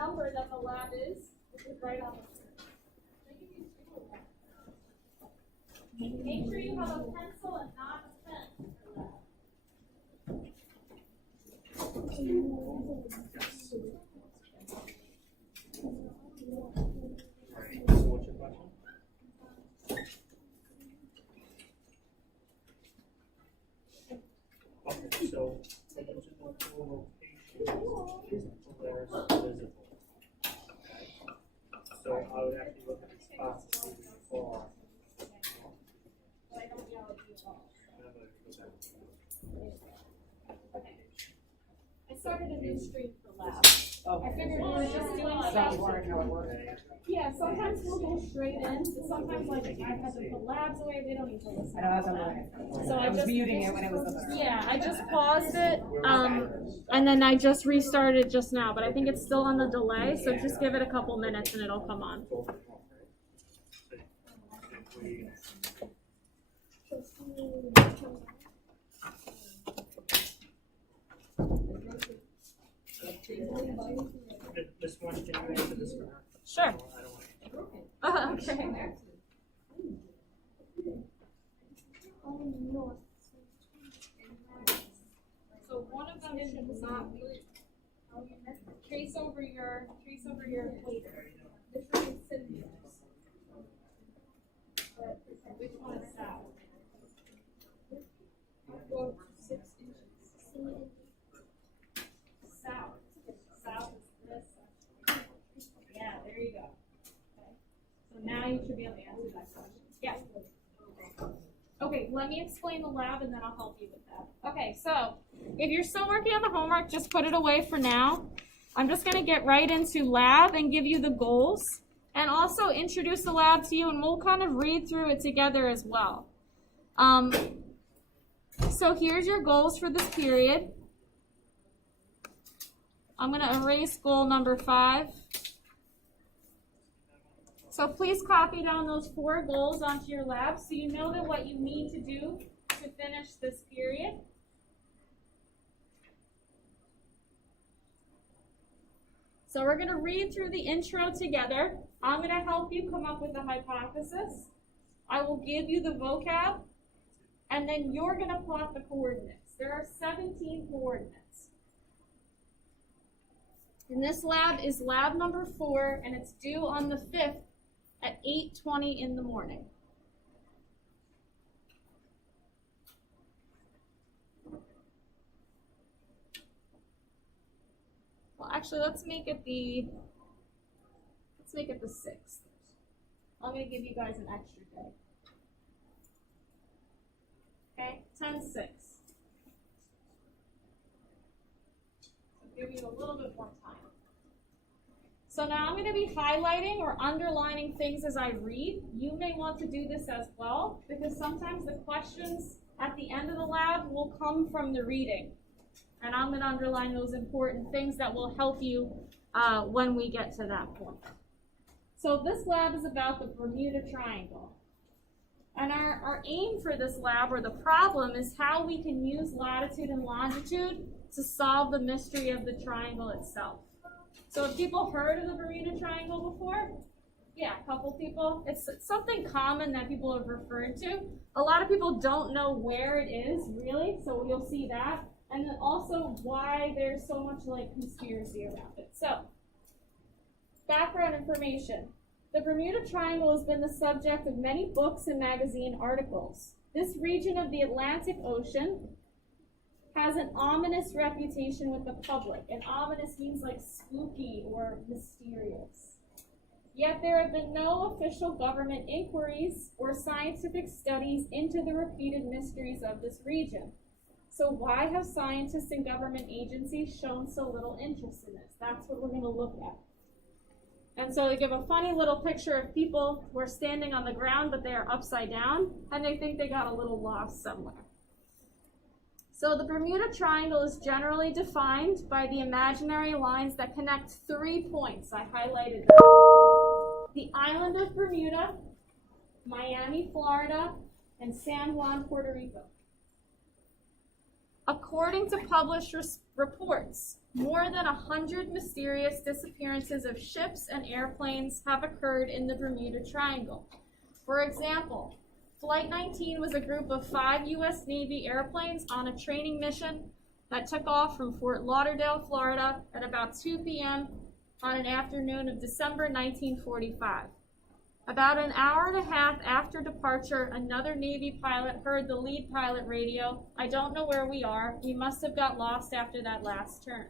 number that the lab is, which is right on the screen. Make sure you have a pencil and not a pen for lab. Alright, so what's your question? Okay, so for those who don't know locations, there's visible. Okay. So I would actually look at the spots to see how far. I started a new stream for lab. I figured we were just doing stuff. Yeah, sometimes we'll go straight in. So sometimes, like, I have to put labs away. They don't need to listen. I know, So I was just muting it when it was on. Yeah, I just paused it, and then I just restarted it just now. But I think it's still on the delay, so just give it a couple minutes and it'll come on. This one, can you answer this for her? Sure. I don't want to. Okay. So one of them should not trace over your equator. This one is centimeters. Which one is south? Go 6 inches. South. South is this. Yeah, there you go. Okay. So now you should be able to answer that question. Yeah. Okay, let me explain the lab and then I'll help you with that. Okay, so if you're still working on the homework, just put it away for now. I'm just going to get right into lab and give you the goals and also introduce the lab to you, and we'll kind of read through it together as well. So here's your goals for this period. I'm going to erase goal number 5. So please copy down those 4 goals onto your lab so you know that what you need to do to finish this period. So we're going to read through the intro together. I'm going to help you come up with a hypothesis. I will give you the vocab, and then you're going to plot the coordinates. There are 17 coordinates. And this lab is lab number 4, and it's due on the 5th at 8:20 in the morning. Well, actually, let's make it the 6th. I'm going to give you guys an extra day. Okay, 10-6. So give you a little bit more time. So now I'm going to be highlighting or underlining things as I read. You may want to do this as well, because sometimes the questions at the end of the lab will come from the reading. And I'm going to underline those important things that will help you when we get to that point. So this lab is about the Bermuda Triangle. And our aim for this lab, or the problem, is how we can use latitude and longitude to solve the mystery of the triangle itself. So have people heard of the Bermuda Triangle before? Yeah, a couple people. It's something common that people have referred to. A lot of people don't know where it is, really, so you'll see that. And then also why there's so much like conspiracy around it. So, background information. The Bermuda Triangle has been the subject of many books and magazine articles. This region of the Atlantic Ocean has an ominous reputation with the public. And ominous means like spooky or mysterious. Yet there have been no official government inquiries or scientific studies into the repeated mysteries of this region. So why have scientists and government agencies shown so little interest in this? That's what we're going to look at. And so they give a funny little picture of people who are standing on the ground, but they are upside down, and they think they got a little lost somewhere. So the Bermuda Triangle is generally defined by the imaginary lines that connect 3 points. I highlighted them. The island of Bermuda, Miami, Florida, and San Juan, Puerto Rico. According to published reports, more than 100 mysterious disappearances of ships and airplanes have occurred in the Bermuda Triangle. For example, Flight 19 was a group of 5 U.S. Navy airplanes on a training mission that took off from Fort Lauderdale, Florida at about 2 p.m. on an afternoon of December 1945. About an hour and a half after departure, another Navy pilot heard the lead pilot radio, "I don't know where we are. We must have got lost after that last turn."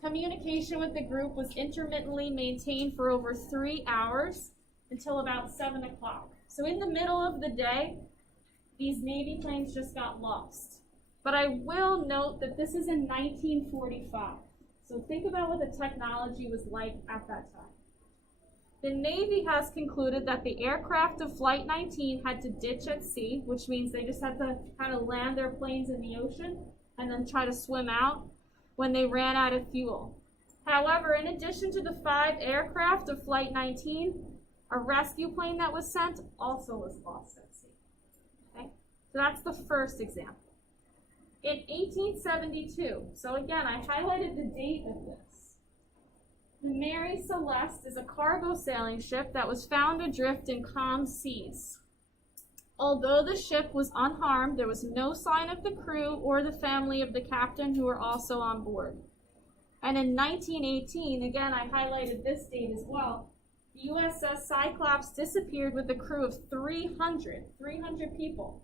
Communication with the group was intermittently maintained for over 3 hours until about 7 o'clock. So in the middle of the day, these Navy planes just got lost. But I will note that this is in 1945. So think about what the technology was like at that time. The Navy has concluded that the aircraft of Flight 19 had to ditch at sea, which means they just had to kind of land their planes in the ocean and then try to swim out when they ran out of fuel. However, in addition to the 5 aircraft of Flight 19, a rescue plane that was sent also was lost at sea. Okay? So that's the first example. In 1872, so again, I highlighted the date of this. The Mary Celeste is a cargo sailing ship that was found adrift in calm seas. Although the ship was unharmed, there was no sign of the crew or the family of the captain who were also on board. And in 1918, again, I highlighted this date as well, the USS Cyclops disappeared with a crew of 300 people.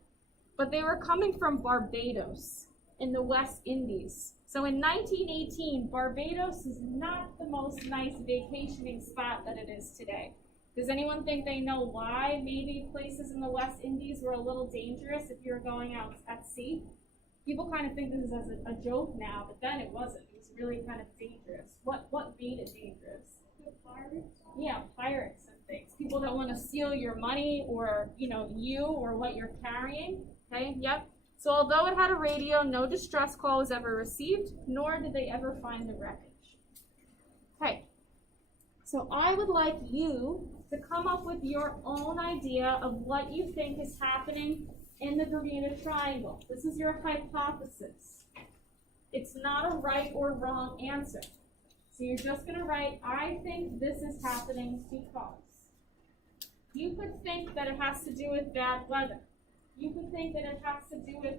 But they were coming from Barbados in the West Indies. So in 1918, Barbados is not the most nice vacationing spot that it is today. Does anyone think they know why maybe places in the West Indies were a little dangerous if you were going out at sea? People kind of think this is as a joke now, but then it wasn't. It was really kind of dangerous. What made it dangerous? The pirates? Yeah, pirates and things. People that want to steal your money or, you or what you're carrying. Okay, yep. So although it had a radio, no distress call was ever received, nor did they ever find the wreckage. Okay, so I would like you to come up with your own idea of what you think is happening in the Bermuda Triangle. This is your hypothesis. It's not a right or wrong answer. So you're just going to write, I think this is happening because. You could think that it has to do with bad weather. You could think that it has to do with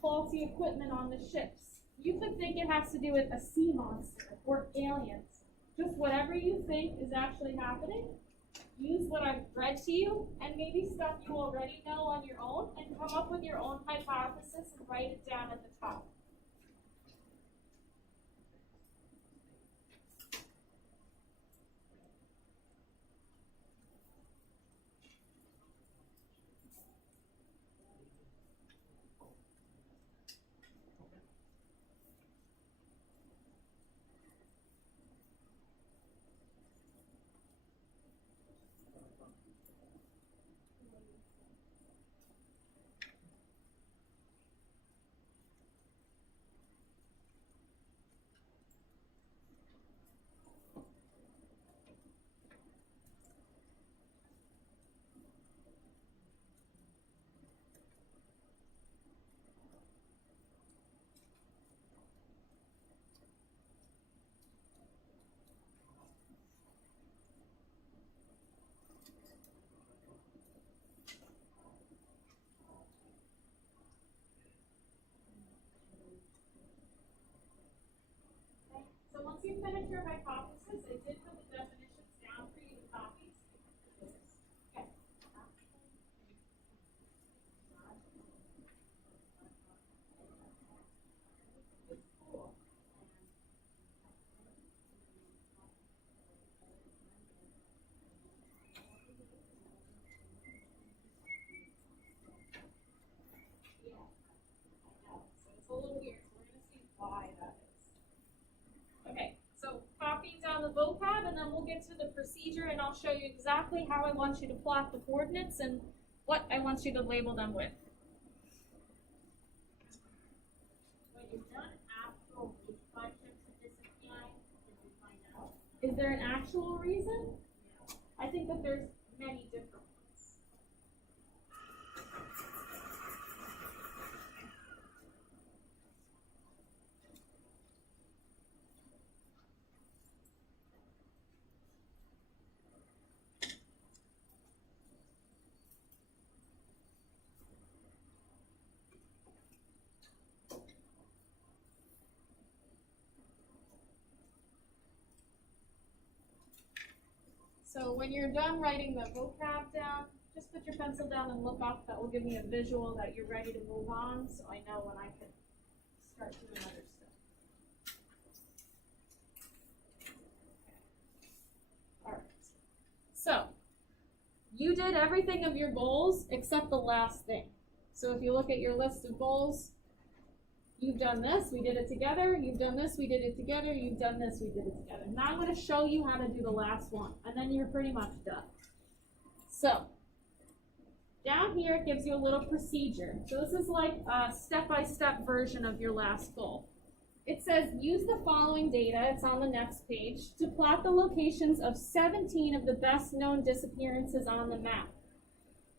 faulty equipment on the ships. You could think it has to do with a sea monster or aliens. Just whatever you think is actually happening, use what I've read to you and maybe stuff you already know on your own and come up with your own hypothesis and write it down at the top. So once you finish your hypothesis, I did put the definitions down for you to copy. Okay. Cool. Yeah, I know. So it's a little weird. So we're going to see why that is. Okay, so copy down the vocab and then we'll get to the procedure and I'll show you exactly how I want you to plot the coordinates and what I want you to label them with. When you've done actual which 5 ships are disappearing, did you find out? Is there an actual reason? Yeah. I think that there's many different ones. So when you're done writing the vocab down, just put your pencil down and look up. That will give me a visual that you're ready to move on, so I know when I can start doing other stuff. All right. So you did everything of your goals except the last thing. So if you look at your list of goals, you've done this, we did it together. You've done this, we did it together. You've done this, we did it together. Now I'm going to show you how to do the last one, and then you're pretty much done. So down here it gives you a little procedure. So this is like a step-by-step version of your last goal. It says use the following data, it's on the next page, to plot the locations of 17 of the best known disappearances on the map.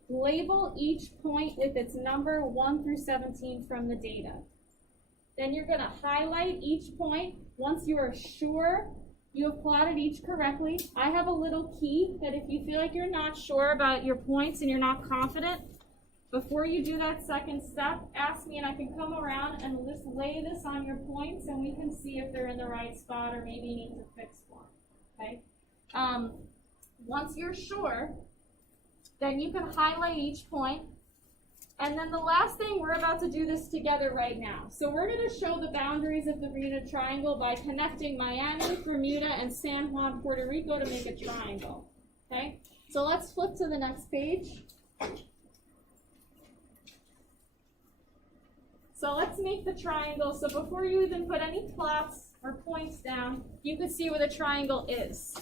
Label each point with its number 1 through 17 from the data. Then you're going to highlight each point. Once you are sure you have plotted each correctly, I have a little key that if you feel like you're not sure about your points and you're not confident, before you do that second step, ask me and I can come around and just lay this on your points and we can see if they're in the right spot or maybe you need to fix one. Okay? Once you're sure, then you can highlight each point. And then the last thing, we're about to do this together right now. So we're going to show the boundaries of the Bermuda Triangle by connecting Miami, Bermuda, and San Juan, Puerto Rico to make a triangle. Okay? So let's flip to the next page. So let's make the triangle. So before you even put any plots or points down, you can see where the triangle is.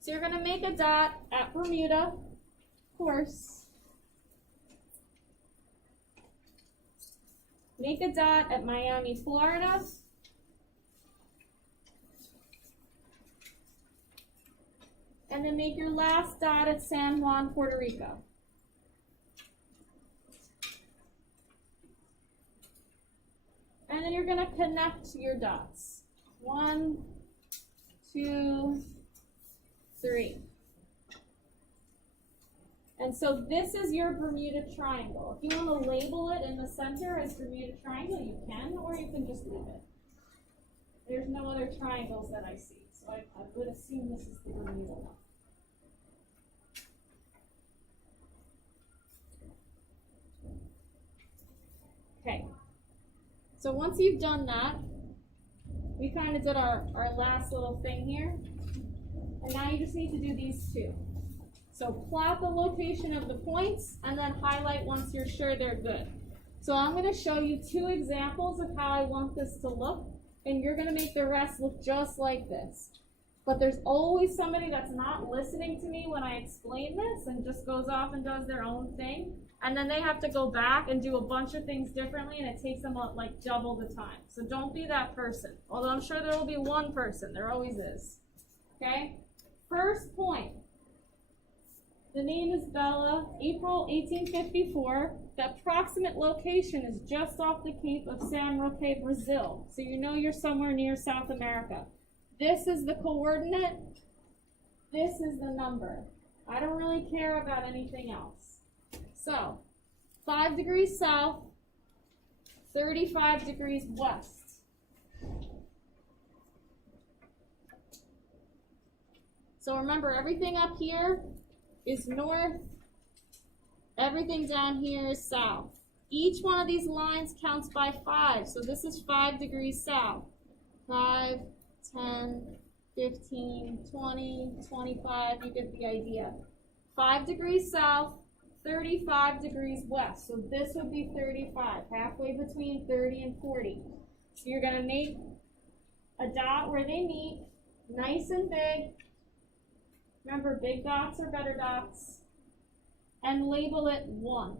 So you're going to make a dot at Bermuda, of course. Make a dot at Miami, Florida. And then make your last dot at San Juan, Puerto Rico. And then you're going to connect your dots. 1, 2, 3. And so this is your Bermuda Triangle. If you want to label it in the center as Bermuda Triangle, you can, or you can just leave it. There's no other triangles that I see, so I would assume this is the Bermuda one. Okay. So once you've done that, we kind of did our last little thing here. And now you just need to do these two. So plot the location of the points and then highlight once you're sure they're good. So I'm going to show you 2 examples of how I want this to look, and you're going to make the rest look just like this. But there's always somebody that's not listening to me when I explain this and just goes off and does their own thing. And then they have to go back and do a bunch of things differently, and it takes them like double the time. So don't be that person. Although I'm sure there will be one person. There always is. Okay? First point. The name is Bella, April 1854. The approximate location is just off the Cape of San Roque, Brazil. So you know you're somewhere near South America. This is the coordinate. This is the number. I don't really care about anything else. So, 5 degrees south, 35 degrees west. So remember, everything up here is north, everything down here is south. Each one of these lines counts by 5, so this is 5 degrees south. 5, 10, 15, 20, 25, you get the idea. 5 degrees south, 35 degrees west, so this would be 35, halfway between 30 and 40. So you're going to make a dot where they meet, nice and big. Remember, big dots are better dots. And label it 1.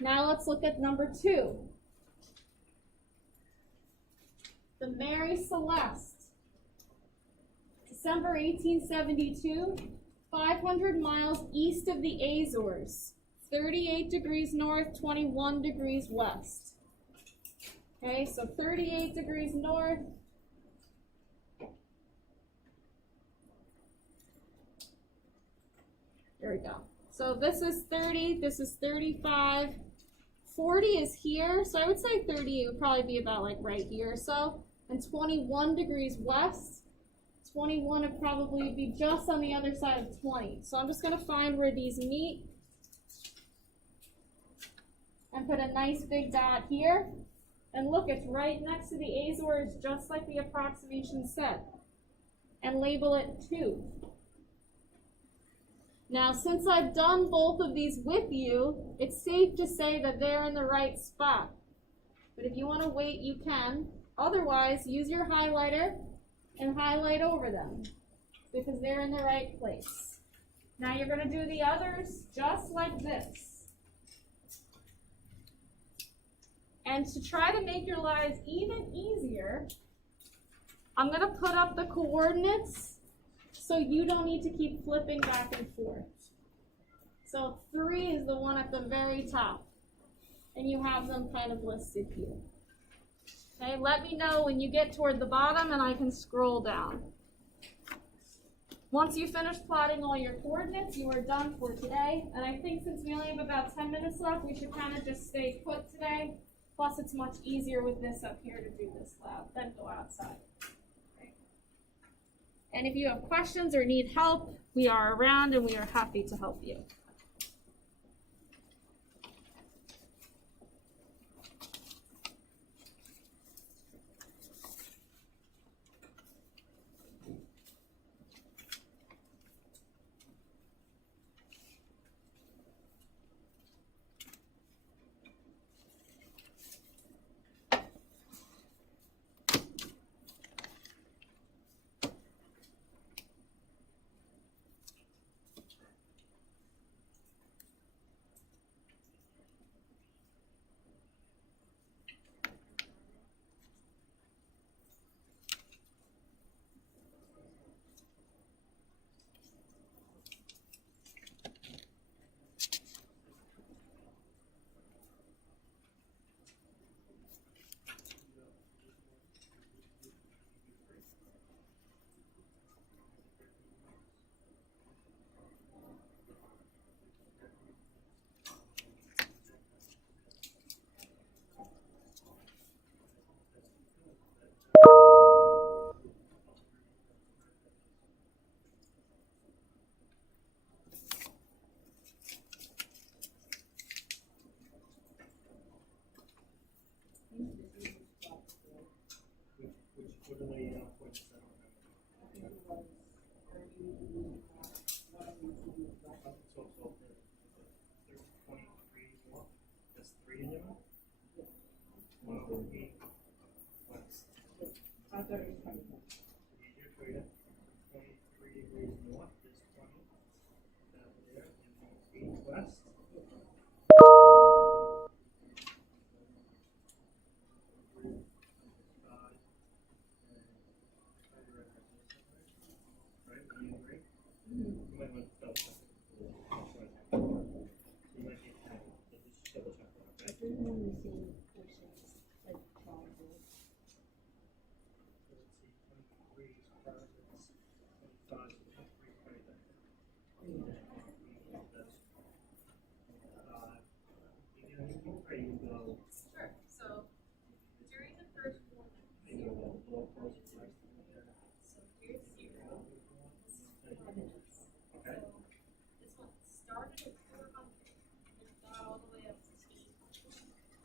Now let's look at number 2. The Mary Celeste. December 1872, 500 miles east of the Azores. 38 degrees north, 21 degrees west. Okay, so 38 degrees north. There we go. So this is 30, this is 35, 40 is here, so I would say 30 would probably be about like right here or so. And 21 degrees west, 21 would probably be just on the other side of 20. So I'm just gonna find where these meet and put a nice big dot here. And look, it's right next to the Azores, just like the approximation said. And label it 2. Now, since I've done both of these with you, it's safe to say that they're in the right spot. But if you want to wait, you can. Otherwise, use your highlighter and highlight over them because they're in the right place. Now you're going to do the others just like this. And to try to make your lives even easier, I'm going to put up the coordinates so you don't need to keep flipping back and forth. So 3 is the one at the very top. And you have them kind of listed here. Okay, let me know when you get toward the bottom and I can scroll down. Once you finish plotting all your coordinates, you are done for today. And I think since we only have about 10 minutes left, we should kind of just stay put today. Plus, it's much easier with this up here to do this lab than go outside. Okay. And if you have questions or need help, we are around and we are happy to help you. Sure. So during the first one, so here's 0. Okay. So this one started at 400 and got all the way up to 800.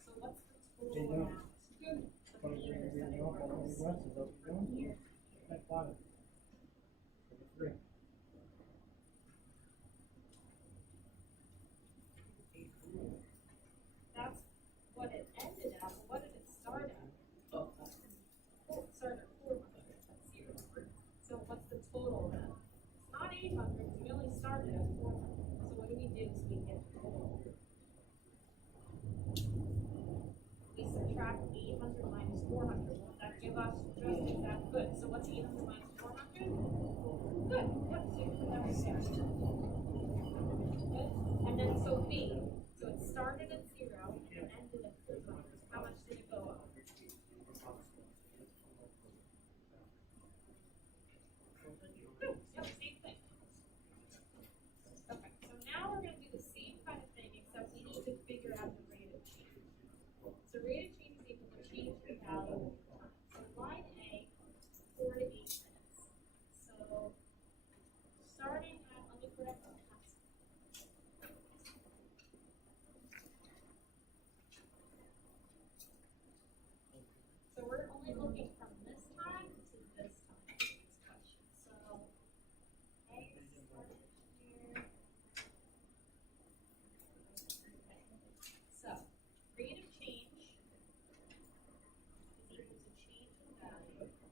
So what's the total amount of meters that it grows from here? That's what it ended at. What did it start at? Oh, it started at 400. That's 0. So what's the total then? It's not 800. We only started at 400. So what do we do so we get the total? We subtract 800 minus 400. Won't that give us just exact good? So what's 800 minus 400? Good. Yep. So you put that right there. Good. And then so B. So it started at 0 and ended at 400. How much did it go up? Good. Yep. Same thing. Okay. So now we're going to do the same kind of thing, except we need to figure out the rate of change. So rate of change is equal to change in value over time. So line A, 4 to 8 minutes. So starting at, let me put up a task. So we're only looking from this time to this time for these questions. So A started here. So rate of change is equal to change in value over time.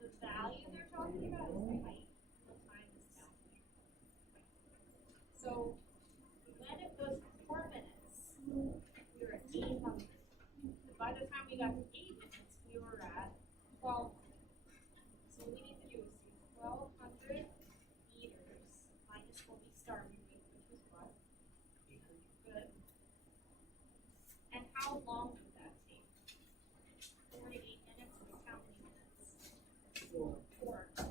The value they're talking about is the height, the time is down here. So when it goes 4 minutes, we were at 800. And by the time we got to 8 minutes, we were at 1200. So what we need to do is use 1200 meters minus what we started with, which was what? Good. And how long did that take? 4 to 8 minutes is how many minutes? 4.